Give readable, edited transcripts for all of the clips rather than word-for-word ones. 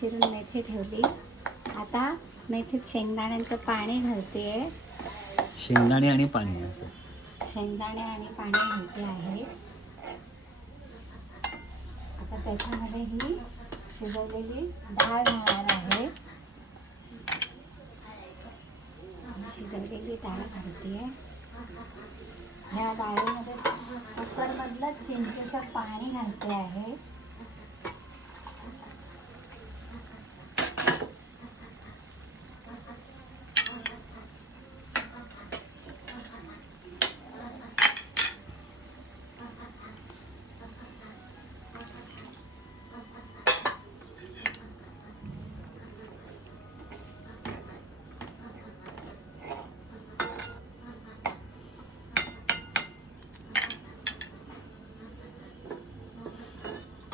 चिरून मेथी ठेवली. आता मेथीत शेंगदाण्यांचं पाणी घालते. शेंगदाणे आणि पाणी असं. शेंगदाणे आणि पाणी घालते आहे. आता त्याच्यामध्ये ही शिजवलेली डाळ घालणार आहे. शिजवलेली डाळ घालते. ह्या डाळीमध्ये कुकरमधलं चिंचेचं पाणी घालते आहे.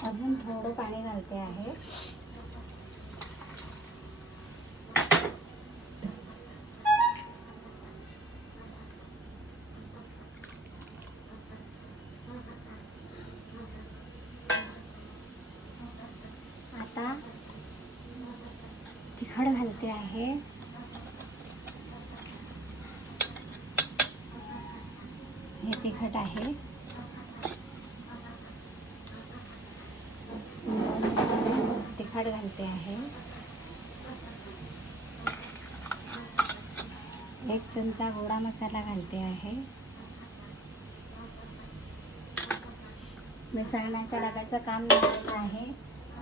अजून थोडं पाणी घालते आहे. आता तिखट घालते आहे. हे तिखट आहे. तिखट घालते आहे. 1 चमचा गोडा मसाला घालते आहे. मिसळण्याच्या डब्याचं काम झालेलं आहे.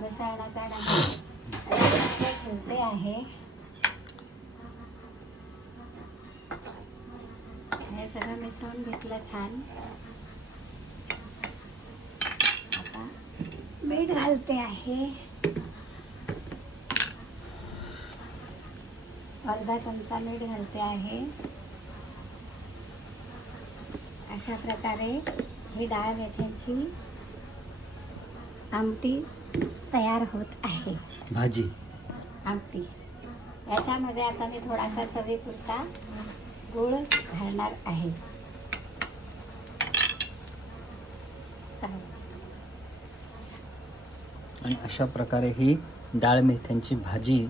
मिसळण्याचा डबा ठेवते आहे. हे सगळं मिसळून घेतलं छान. आता मीठ घालते आहे. अर्धा चमचा मीठ घालते आहे. अशा प्रकारे ही डाळ मेथ्यांची आमटी तयार होत आहे. भाजी आमटी. याच्यामध्ये आता मी थोडासा चवीपुरता गूळ घालणार आहे. आणि अशा प्रकारे ही डाळ मेथ्यांची भाजी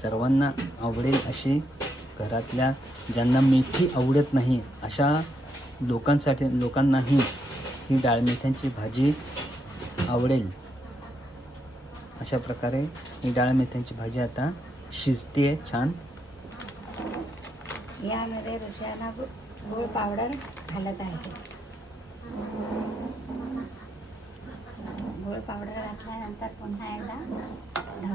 सर्वांना आवडेल अशी, घरातल्या ज्यांना मेथी आवडत नाही अशा लोकांनाही ही डाळ मेथ्यांची भाजी आवडेल. अशा प्रकारे ही डाळ मेथ्यांची भाजी आता शिजते छान. यामध्ये रुचना गूळ पावडर घालत आहे. गूळ पावडर घातल्यानंतर पुन्हा एकदा